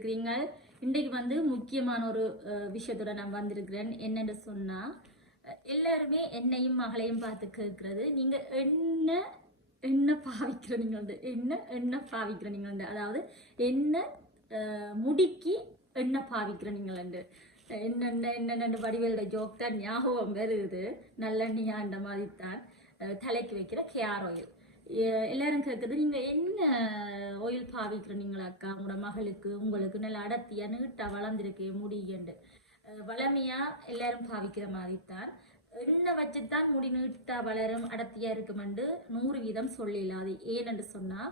இருக்கிறீங்க இன்றைக்கு வந்து முக்கியமான ஒரு விஷயத்தோட நான் வந்திருக்கிறேன். என்னென்னு சொன்னால் எல்லாருமே என்னையும் மகளையும் பார்த்து கேட்கறது. நீங்கள் என்ன என்ன பாவிக்கிற நீங்கள் வந்து என்ன என்ன பாவிக்கிற நீங்கள் வந்து? அதாவது என்ன முடிக்கு என்ன பாவிக்கிற நீங்கள் வந்து? என்னென்ன என்னென்ன வடிவேலோட ஜோக் தான் ஞாபகம் வருது. நல்லெண்ணெயா அந்த மாதிரி தான் தலைக்கு வைக்கிற கேஆர் ஆயில் எல்லாரும் கேட்குறது நீங்கள் என்ன ஆயில் பாவிக்கிறீங்களா அக்கா? உங்களோட மகளுக்கு உங்களுக்கு நல்ல அடர்த்தியா நீட்டா வளர்ந்துருக்கு முடியண்டு அஹ் வளமையா எல்லாரும் பாவிக்கிற மாதிரி தான் எண்ணெய் வச்சுதான் முடி நீட்டா வளரும் அடர்த்தியா இருக்குமெண்டு நூறு வீதம் சொல்லிடலாம் அது ஏனென்று சொன்னால்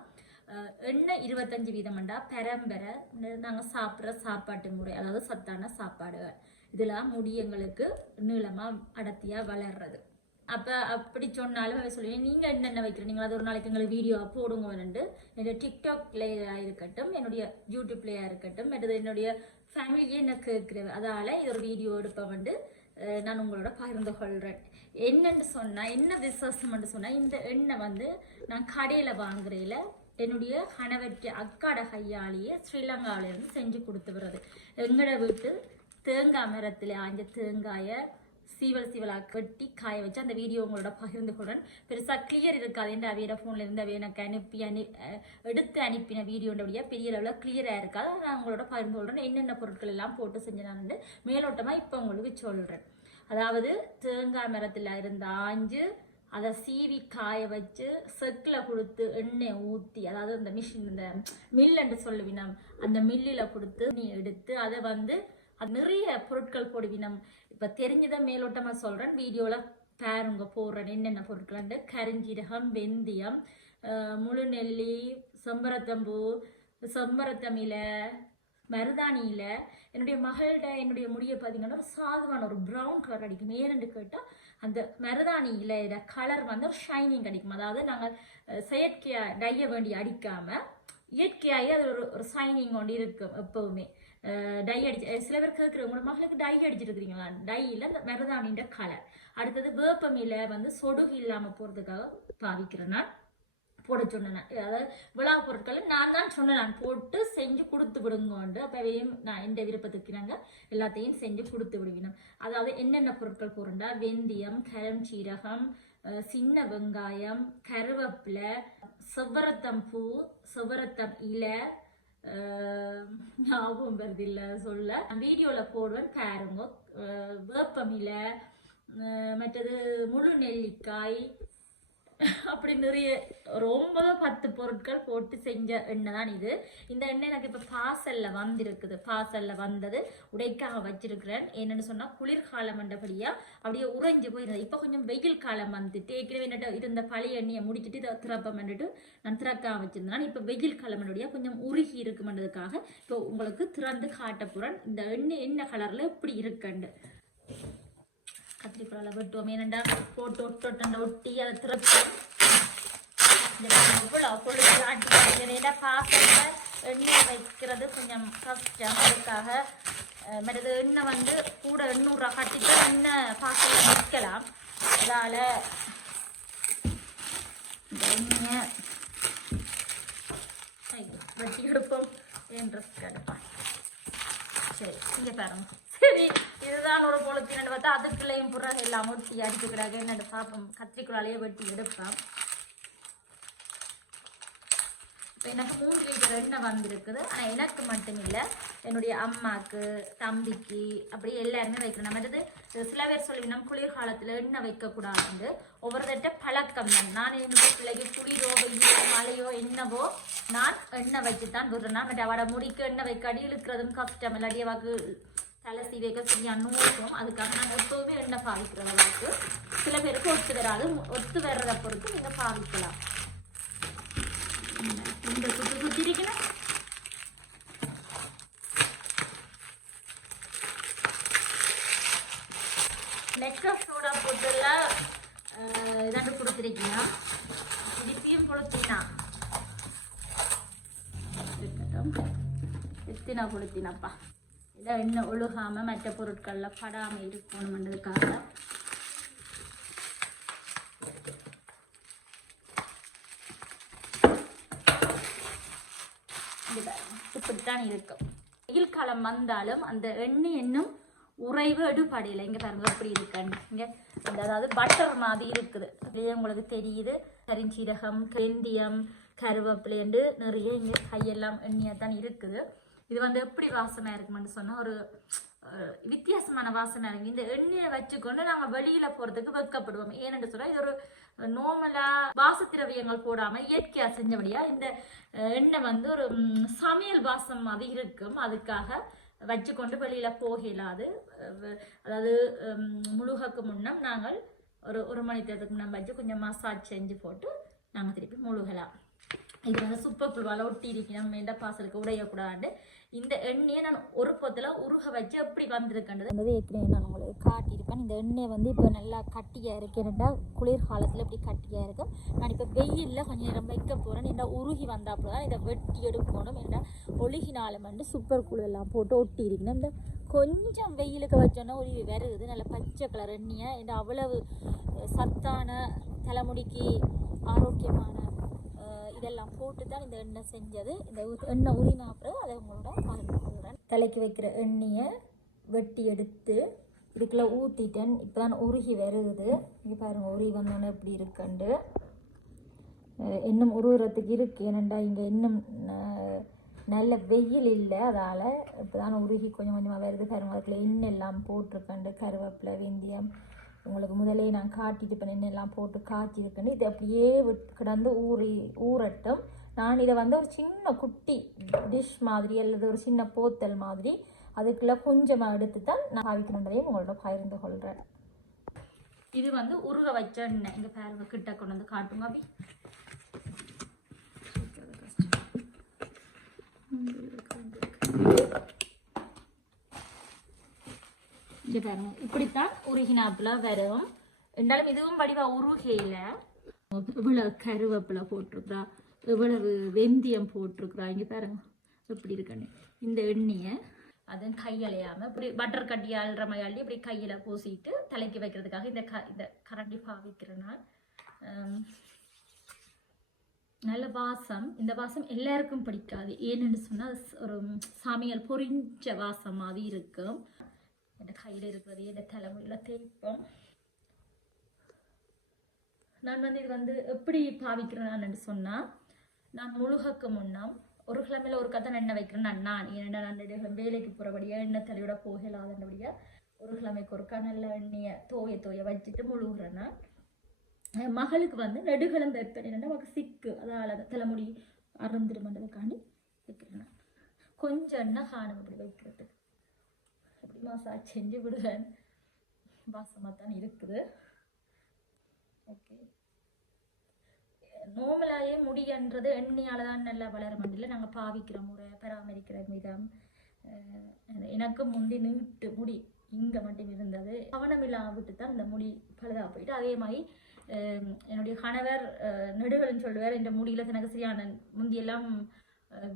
எண்ணெய் இருபத்தஞ்சு வீதம்ண்டா? பரம்பரை நாங்கள் சாப்பிட்ற சாப்பாட்டு முறை அதாவது சத்தான சாப்பாடுகள். இதெல்லாம் முடி எங்களுக்கு நீளமாக அடர்த்தியாக வளர்றது. அப்போ அப்படி சொன்னாலும் அவன் சொல்லுவேன் நீங்கள் என்னென்ன வைக்கிறீங்க? அது ஒரு நாளைக்கு எங்களுக்கு வீடியோ போடுங்க ரெண்டு என்னுடைய டிக்டாக் பிளேயராக இருக்கட்டும் என்னுடைய யூடியூப் பிளேயா இருக்கட்டும் மற்றது என்னுடைய ஃபேமிலியே என்ன கேட்குறது அதால் இது ஒரு வீடியோ எடுப்ப வந்து நான் உங்களோட பகிர்ந்து கொள்கிறேன் என்னன்னு சொன்னால் என்ன விசுவாசம்னு சொன்னால் இந்த எண்ணெய் வந்து நான் கடையில் வாங்குறையில என்னுடைய கணவற்ற அக்காட கையாலேயே ஸ்ரீலங்காவிலேருந்து செஞ்சு கொடுத்து வர்றது. எங்களோட வீட்டு தேங்காய் மரத்தில் ஆஞ்ச தேங்காயை சீவல் சீவலா கட்டி காய வச்சு அந்த வீடியோ உங்களோட பகிர்ந்து கொள்றேன் பெருசாக கிளியர் இருக்காது. என்று அவையோட ஃபோனில் இருந்து அவையை எனக்கு அனுப்பி அனு எடுத்து அனுப்பின வீடியோன்றபடியாக பெரிய அளவில் கிளியராக இருக்காது. அதை நான் உங்களோட பகிர்ந்து கொள்கிறேன் என்னென்ன பொருட்கள் எல்லாம் போட்டு செஞ்சேன் மேலோட்டமாக இப்போ உங்களுக்கு சொல்கிறேன் அதாவது தேங்காய் மரத்தில் இருந்த ஆஞ்சு அதை சீவி காய வச்சு செக்கில் கொடுத்து எண்ணெய் ஊற்றி அதாவது அந்த மிஷின் இந்த மில்லுன்னு சொல்லுவினம் அந்த மில்லில் கொடுத்து நீ எடுத்து அதை வந்து அது நிறைய பொருட்கள் போடுவினம் இப்போ தெரிஞ்சதை மேலோட்டமாக சொல்கிறேன் வீடியோவில் பாருங்க போடுறேன். என்னென்ன பொருட்கள் கரிஞ்சீரகம் வெந்தயம் முழு நெல்லி செம்பரத்தம்பூ செம்பரத்தம் இலை மருதாணி இலை. என்னுடைய மகள்கிட்ட என்னுடைய முடியை பார்த்தீங்கன்னா ஒரு சாதுவான ஒரு ப்ரௌன் கலர் அடிக்கும். ஏன்னு கேட்டால் அந்த மருதாணி இலையோட கலர் வந்து ஒரு ஷைனிங் கிடைக்கும் அதாவது நாங்கள் செயற்கையாக டைய வேண்டி அடிக்காமல் இயற்கையாகவே அது ஒரு ஒரு ஷைனிங் ஒன்று இருக்கும் எப்போவுமே. டை அடிச்சு சில பேர் கேட்குற உங்களோட மகளுக்கு டை அடிச்சிருக்கிறீங்களா டையில் இந்த மருதாணின்ற கலர் அடுத்தது வேப்பமில வந்து சொடுகு இல்லாமல் போகிறதுக்காக பாவிக்கிறேன் நான் போட சொன்னேன் அதாவது விழா பொருட்களை நான் தான் சொன்னேன் நான் போட்டு செஞ்சு கொடுத்து விடுங்கோண்டு அப்போவையும் நான் எந்த விருப்பத்துக்கு நாங்கள் எல்லாத்தையும் செஞ்சு கொடுத்து விடுவினோம் அதாவது என்னென்ன பொருட்கள் போடுறா வெந்தயம் கரம் சீரகம் சின்ன வெங்காயம் கருவேப்பிலை செவ்வரத்தம் பூ செவ்வரத்தம் இலை ஞாபகம் வருதில்ல சொல்ல. வீடியோவில் போடுவேன் பாருங்க. வேப்பமில மற்றது முழு நெல்லிக்காய் அப்படி நிறைய ஒரு ஒன்பதோ பத்து பொருட்கள் போட்டு செஞ்ச எண்ணெய் தான் இது. இந்த எண்ணெய் எனக்கு இப்போ பார்சலில் வந்திருக்குது. பார்சலில் வந்தது உடைக்காக வச்சிருக்கிறேன். என்னென்னு சொன்னால் குளிர்காலம் வந்தபடியா அப்படியே உறைஞ்சு போயிருந்தது. இப்போ கொஞ்சம் வெயில் காலம் வந்துட்டு ஏற்கனவே என்னட்ட இருந்த பழைய எண்ணெயை முடிச்சிட்டு இதை திறப்பம் பண்ணிட்டு நான் திறக்காம வச்சிருந்தேன். இப்போ வெயில் காலம் வந்தபடியா கொஞ்சம் உருகி இருக்குமென்றதுக்காக இப்போ உங்களுக்கு திறந்து காட்ட போகிறேன் இந்த எண்ணெய் என்ன கலரில் எப்படி இருக்குண்டு கத்திரிக்கோளால் வெட்டுவோம். ஏனண்டா போட்டு ஒட்டு ஒட்டு ஒட்டி அதை திறப்போம். எவ்வளோ பொழுது ஆட்டி பாசல எண்ணெய் வைக்கிறது கொஞ்சம் கஷ்டம். அதுக்காக மற்றது எண்ணெய் வந்து கூட எண்ணூறுரூவா கட்டிட்டு எண்ணெய் பாசல விற்கலாம் அதால் இந்த எண்ணெயை வெட்டி எடுப்போம். என்று ட்ரெஸ் சரி இங்கே பாருங்க. சரி. இதுதான் ஒரு பொழுத்தினு பார்த்தா அதுக்குள்ளேயும் புறகு எல்லாம் ஒட்டி அடிச்சுக்கிறாங்க. என்னென்னு பார்ப்போம் கத்திரிக்குள்ளாலேயே வெட்டி எடுப்பேன் இப்போ எனக்கு மூணு லிட்டர் எண்ணெய் வந்திருக்குது. ஆனால் எனக்கு மட்டும் இல்லை என்னுடைய அம்மாக்கு தம்பிக்கு அப்படி எல்லாருமே வைக்கணும் மற்றது சில பேர் சொல்லி நம்ம குளிர்காலத்தில் எண்ணெய் வைக்கக்கூடாதுன்னு ஒவ்வொருத்தட்ட பழக்கம் தான். நான் என்னுடைய பிள்ளைக்கு குளிரோ வெயிலோ மழையோ என்னவோ நான் எண்ணெய் வச்சு தான் விடுறேன் பட் அவட முடிக்கு எண்ணெய் வைக்க அடி இழுக்கிறதும் கஷ்டம். இல்லாட்டி அவாக்கு தலை சீவைக்க சரியா இருக்கும் அதுக்காக நாங்கள் எப்போவுமே ரெண்டை பாவிக்கிறதா அளவுக்கு சில பேருக்கு ஒத்து வராது. ஒத்து வர்றதை பொறுத்து நீங்கள் பாவிக்கலாம். இந்த சுற்றி சுற்றி இருக்கணும். நெக்லஸ் சோடா போட்டுல இதாண்டு கொடுத்துருக்கீங்க. திருப்பியும் கொடுத்தீங்கன்னா எத்தினா கொடுத்தீனப்பா இதை இன்னும் ஒழுகாமல் மற்ற பொருட்களில் படாமல் இருக்கணுன்றதுக்காக இப்படித்தான் இருக்கும். வெயில் காலம் வந்தாலும் அந்த எண்ணெய் இன்னும் உறைவு எடுபடையில் இங்கே பாருங்க எப்படி இருக்குன்னு. இங்கே அந்த அதாவது பட்டர் மாதிரி இருக்குது. அப்படியே உங்களுக்கு தெரியுது. கரிஞ்சீரகம் வெந்தயம் கருவேப்பிலைண்டு நிறைய இங்கே கையெல்லாம் எண்ணெயாக தான் இருக்குது. இது வந்து எப்படி வாசமாக இருக்குமென்னு சொன்னால் ஒரு வித்தியாசமான வாசனை இருக்கு. இந்த எண்ணெயை வச்சுக்கொண்டு நாங்கள் வெளியில போறதுக்கு வெக்கப்படுவோம் ஏன்னு சொன்னா இது ஒரு நோமலா வாச திரவியங்கள் போடாம இயற்கையா செஞ்சபடியா இந்த எண்ணெய் வந்து ஒரு சமையல் வாசம் அது இருக்கும். அதுக்காக வச்சுக்கொண்டு வெளியில போகலாது அதாவது முழுகக்கு முன்னம் நாங்கள் ஒரு ஒரு மணி நேரத்துக்கு முன்னம் வச்சு கொஞ்சம் மசாஜ் செஞ்சு போட்டு நாங்கள் திருப்பி முழுகலாம். இது வந்து சூப்பர் புல்வால ஒட்டி இருக்கணும் எந்த பாசலுக்கு உடையக்கூடாது இந்த எண்ணெயை நான் ஒரு பொத்தில் உருக வச்சு எப்படி வந்திருக்கின்றது. என்பது ஏற்கனவே நான் உங்களுக்கு காட்டியிருப்பேன் இந்த எண்ணெய் வந்து இப்போ நல்லா கட்டியாக இருக்கு. ஏன்னா குளிர்காலத்தில் இப்படி கட்டியாக இருக்கும் நான் இப்போ வெயிலில் கொஞ்சம் நேரம் வைக்க போகிறேன் என்ன உருகி வந்தாப்புல தான் இதை வெட்டி எடுக்கணும். என்ன ஒழுகினாலும் வந்து சூப்பர் குழு எல்லாம் போட்டு ஒட்டியிருக்கணும் இந்த கொஞ்சம் வெயிலுக்கு வச்சோன்னா உருவி வருது நல்ல பச்சை கலர் எண்ணெயை. இந்த அவ்வளவு சத்தான தலைமுடிக்கு ஆரோக்கியமான இதெல்லாம் போட்டு தான் இந்த எண்ணெய் செஞ்சது. இந்த எண்ணெய் உரினா அப்புறம் அதை உங்களோட பகிர்ந்து தலைக்கு வைக்கிற எண்ணெயை வெட்டி எடுத்து இதுக்குள்ளே ஊற்றிட்டேன் இப்போ தான் உருகி வருகுது இங்கே பாருங்கள் உருகி வந்தோன்னே எப்படி இருக்குண்டு. இன்னும் உருகிறதுக்கு இருக்குது ஏனண்டா இங்கே இன்னும் ந- நல்ல வெயில் இல்லை. அதால் இப்போ தான் உருகி கொஞ்சம் கொஞ்சமாக வருது. பாருங்க அதுக்குள்ள எண்ணெய் எல்லாம் போட்டிருக்கண்டு. கருவேப்பிலை வெந்தயம் உங்களுக்கு முதலே நான் காட்டிட்டு இப்போ நின்று எல்லாம் போட்டு காய்ச்சிருக்கேன் இது அப்படியே கிடந்து ஊறி ஊறட்டும். நான் இதை வந்து ஒரு சின்ன குட்டி டிஷ் மாதிரி அல்லது ஒரு சின்ன போத்தல் மாதிரி அதுக்குள்ளே கொஞ்சமாக எடுத்து தான் நான் காவிக்கணுன்றதையும் உங்களோட பகிர்ந்து கொள்கிறேன் இது வந்து உருக வச்ச எண்ணெய். இங்க பாருங்க கிட்ட கொண்டு வந்து காட்டுங்க அபி. இங்கே பாருங்க. இப்படித்தான் உருகினாப்புல வரும். இருந்தாலும் இதுவும் வடிவா உருகையில. இவ்வளவு கருவேப்பிலை போட்டிருக்கிறா. இவ்வளவு வெந்தயம் போட்டிருக்கிறா. இங்கே பாருங்க. எப்படி இருக்குன்னு. இந்த எண்ணெயை அதுவும் கையலையாமல் இப்படி பட்டர் கட்டி அள்ளுற மாதிரி அள்ளி இப்படி கையில் பூசிட்டு தலைக்கு வைக்கிறதுக்காக இந்த க இந்த கரண்டி பாவிக்கிறேன் நல்ல வாசம். இந்த வாசம் எல்லாருக்கும் பிடிக்காது. ஏன்னு சொன்னால் ஒரு சாமியால் பொரிஞ்ச வாசம் மாதிரி இருக்கும். இந்த கையில் இருக்கிறது இந்த தலைமுறையில் தேய்ப்போம் நான் வந்து இது வந்து எப்படி பாவிக்கிறேன்னு சொன்னால் நான் முழுகக்கு முன்னம் ஒரு கிழமையில் ஒரு கதை எண்ணெய் வைக்கிறேன் நான் நான் ஏன்னா நான் வேலைக்கு போகிறபடியா எண்ணெய் தலையோட போகலாதபடியா ஒரு கிழமைக்கு ஒருக்கா நல்ல எண்ணெயை தோய தோய வச்சுட்டு முழுகிறேன் நான் என் மகளுக்கு வந்து நெடுகளம் வைப்பேன் என்னென்னா அவளுக்கு சிக்கு அதாவது தலைமுடி அறந்துடுமன்றதுக்காண்டி வைக்கிறேன் கொஞ்சம் எண்ணெய் காணும் அப்படி வைக்கிறதுக்கு அப்படி மசாஜ் செஞ்சு விடுவேன் வாசமாக தான் இருக்குது. ஓகே நோமலாயே முடியன்றது எண்ணியால் தான் நல்லா வளர முடியல நாங்கள் பாவிக்கிற முறை பராமரிக்கிற விதம் எனக்கு முந்தி நீட்டு முடி இங்கே மட்டும் இருந்தது. கவனம் இல்லாம விட்டு தான் இந்த முடி பழுதா போயிட்டு அதே மாதிரி என்னுடைய கணவர் நெடுகள்னு சொல்லுவார் இந்த முடியில் எனக்கு சரியான முந்தியெல்லாம்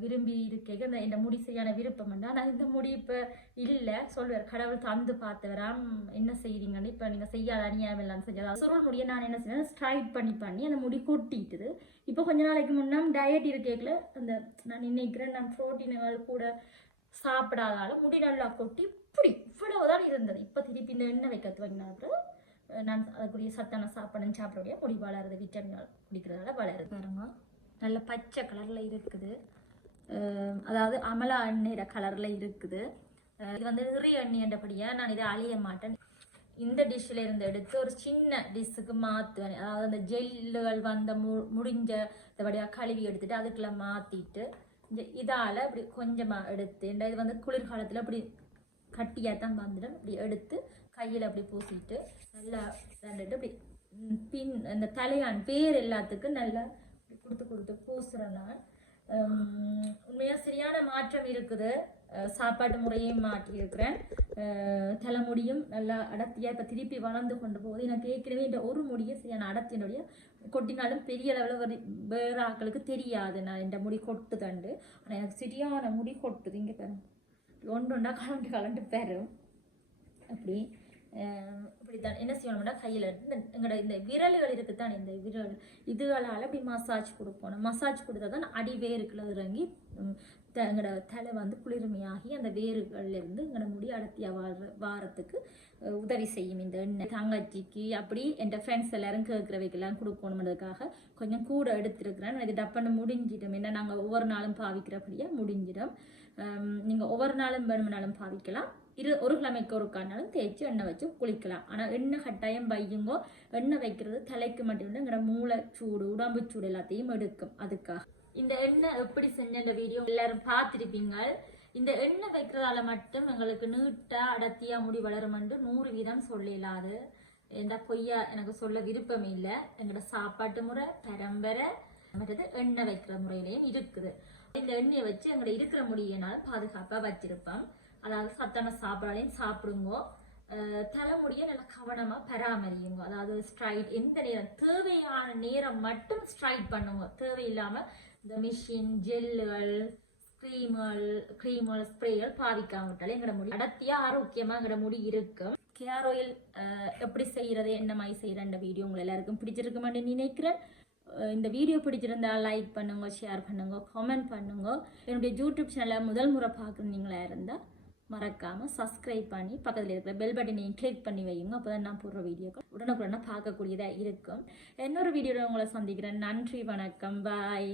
விரும்பி இருக்கேங்க இந்த இந்த முடி செய்யான விருப்பம் உண்டு? நான் இந்த முடி இப்போ இல்லை. சொல்வார் கடவுள் தந்து பார்த்தவராம் என்ன செய்கிறீங்கன்னு இப்போ நீங்கள் செய்யாத அநியாயம் எல்லாம் செஞ்சதா சுருள் முடியை நான் என்ன செய்வேன்? ஸ்ட்ரைட் பண்ணி பண்ணி அந்த முடி கொட்டிட்டுது. இப்போ கொஞ்ச நாளைக்கு முன்னாம் டயட் இருக்கேக்கில் அந்த நான் நினைக்கிறேன் நான் ப்ரோட்டீன்கள் கூட சாப்பிடாதால முடி நல்லா கொட்டி இப்படி இவ்வளவுதான் இருந்தது. இப்போ திருப்பி இந்த எண்ணெய் வைக்க துவங்கின நான் அதுக்குரிய சத்தான சாப்பாடு சாப்பிடக்கூடிய முடி வளருது விட்டமின் குடிக்கிறதால வளருது. பாருங்க. நல்ல பச்சை கலரில் இருக்குது. அதாவது அமலா எண்ணெய்ற கலரில் இருக்குது. இது வந்து நிறைய எண்ணெய்ன்றபடியாக நான் இதை அழிய மாட்டேன். இந்த டிஷ்ஷில் இருந்து எடுத்து ஒரு சின்ன டிஷ்ஷுக்கு மாற்றுவேன் அதாவது அந்த ஜெல்லுகள் வந்த மு முடிஞ்ச வழியாக கழுவி எடுத்துட்டு அதுக்குள்ள மாற்றிட்டு இந்த இதால் இப்படி கொஞ்சமாக எடுத்து இது வந்து குளிர்காலத்தில் இப்படி கட்டியாக தான் வந்துடும். இப்படி எடுத்து கையில் அப்படி பூசிட்டு நல்லா ரெண்டுட்டு இப்படி பின் அந்த தலையான் பேர் எல்லாத்துக்கும் நல்லா கொடுத்து கொடுத்து பூசுகிறேன் நான் உண்மையாக சரியான மாற்றம் இருக்குது. சாப்பாட்டு முறையும் மாற்றியிருக்கிறேன். தலைமுடியும் நல்லா அடர்த்தியாக இப்போ திருப்பி வளர்ந்து கொண்டு போகுது. எனக்கு ஏற்கனவே இந்த ஒரு முடியும் சரியான அடர்த்தியினுடைய கொட்டினாலும் பெரிய அளவில் ஒரு வேறு ஆக்களுக்கு தெரியாது. நான் இந்த முடி கொட்டு தண்டு. ஆனால் எனக்கு சரியான முடி கொட்டுது. இங்கே தரும் ஒன்று ஒன்றா கலண்டு கலண்டு பெறும். அப்படி. இப்படித்தான். என்ன செய்யணும்னா கையில் இந்த எங்களோட இந்த விரல்கள் இருக்குத்தான் இந்த விரல் இதுகளால் அப்படி மசாஜ் கொடுக்கணும் மசாஜ் கொடுத்தா தான் அடி வேருக்குள்ள இறங்கி த- எங்களோட தலை வந்து குளிர்மையாகி அந்த வேர்கள்லேருந்து எங்களோட முடி அடர்த்தியாக வார வாரத்துக்கு உதவி செய்யும். இந்த எண்ணெய் தங்கச்சிக்கு அப்படி என் ஃப்ரெண்ட்ஸ் எல்லாரும் கேட்குறவைக்கெல்லாம் கொடுக்கணுன்றதுக்காக கொஞ்சம் கூட எடுத்திருக்கிறேன். இது டப்புன்னு முடிஞ்சிடும். என்ன நாங்கள் ஒவ்வொரு நாளும் பாவிக்கிறபடியாக முடிஞ்சிடும். நீங்கள் ஒவ்வொரு நாளும் வேணும்னாலும் பாவிக்கலாம். இரு ஒரு கிழமைக்கு ஒருக்கானாலும் தேய்ச்சி எண்ணெய் வச்சு குளிக்கலாம். ஆனால் எண்ணெய் கட்டாயம் பையுங்கோ எண்ணெய் வைக்கிறது தலைக்கு மட்டும் எங்களோட மூளை சூடு உடம்பு சூடு எல்லாத்தையும் எடுக்கும். அதுக்காக. இந்த எண்ணெய் எப்படி செஞ்ச வீடியோ எல்லாரும் பார்த்துருப்பீங்க. இந்த எண்ணெய் வைக்கிறதால மட்டும் எங்களுக்கு நீட்டா அடர்த்தியா முடி வளரும் என்று நூறு வீதம் சொல்லிடலாது. எந்த பொய்யா? எனக்கு சொல்ல விருப்பம் இல்லை. எங்களோட சாப்பாட்டு முறை பரம்பரை மற்றது எண்ணெய் வைக்கிற முறையிலையும் இருக்குது. இந்த எண்ணெயை வச்சு எங்களோட இருக்கிற முடியினால் பாதுகாப்பாக வச்சிருப்போம். அதாவது சத்தான சாப்பாடையும் சாப்பிடுங்கோ. தலைமுடியை நல்லா கவனமாக பராமரியுங்க. அதாவது ஸ்ட்ரைட் எந்த நேரம் தேவையான நேரம் மட்டும் ஸ்ட்ரைட் பண்ணுங்க. தேவையில்லாமல் இந்த மிஷின் ஜெல்லுகள் க்ரீம்கள் க்ரீம்கள் ஸ்ப்ரேகள் பாவிக்காம விட்டாலே எங்கட முடி அடர்த்தியா ஆரோக்கியமா எங்கட முடி இருக்கும் கேர் ஆயில் எப்படி செய்யறது என்ன மாதிரி செய்யற வீடியோ உங்களை எல்லாருக்கும் பிடிச்சிருக்குமான்னு நினைக்கிறேன். இந்த வீடியோ பிடிச்சிருந்தா லைக் பண்ணுங்க ஷேர் பண்ணுங்க கமெண்ட் பண்ணுங்க. என்னுடைய யூடியூப் சேனலை முதல் முறை பார்க்குறீங்களா இருந்தால் மறக்காமல் சப்ஸ்கிரைப் பண்ணி பக்கத்தில் இருக்கிற பெல் பட்டனையும் கிளிக் பண்ணி வையுங்க. அப்போ தான் நான் போடுற வீடியோக்கள் உடனுக்குடனே பார்க்கக்கூடியதாக இருக்கும். இன்னொரு வீடியோவில் உங்களை சந்திக்கிறேன். நன்றி வணக்கம். பாய்